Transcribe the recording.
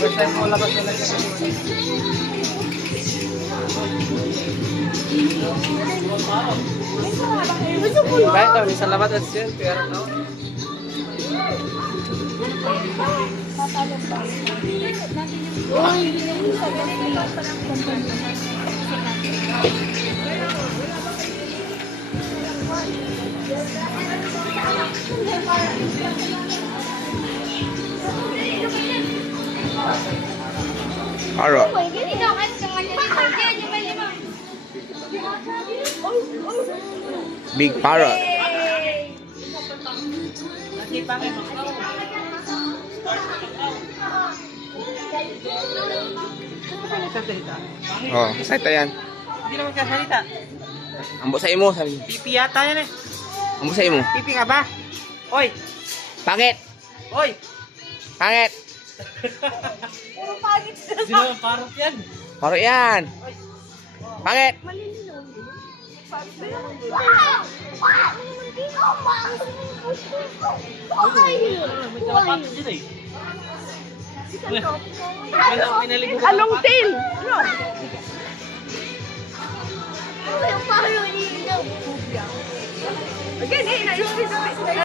First time ko labas na lagi. Kahit daw, isang labat at siya, pero no. Parrot. Big parrot. Oh, salita yan. Hindi naman kasalita. Ambo sa imo, sabi. Pipi yata yan eh. Ambo sa imo. Pipi ka ba? Oy! Pangit! Oy! Pangit! Puro pagit sila. Sino yung parot yan? Parrot yan! Pangit! May naligo ka Anong pa? tail? Yung paro nila. Again, eh,